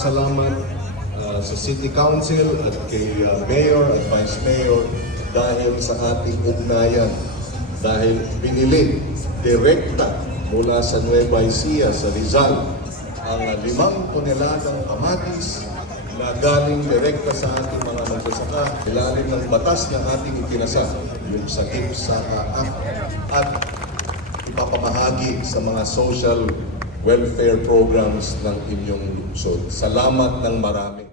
nagpapasalamat sa City Council at kay Mayor at Vice Mayor dahil sa ating ugnayan. Dahil binili direkta mula sa Nueva Ecija sa Rizal ang 5 toneladang kamatis na galing direkta sa ating mga magsasaka, ilalim ng batas na ating itinasa, yung sakip sa at ipapamahagi sa mga social welfare programs ng inyong lungsod. Salamat ng marami.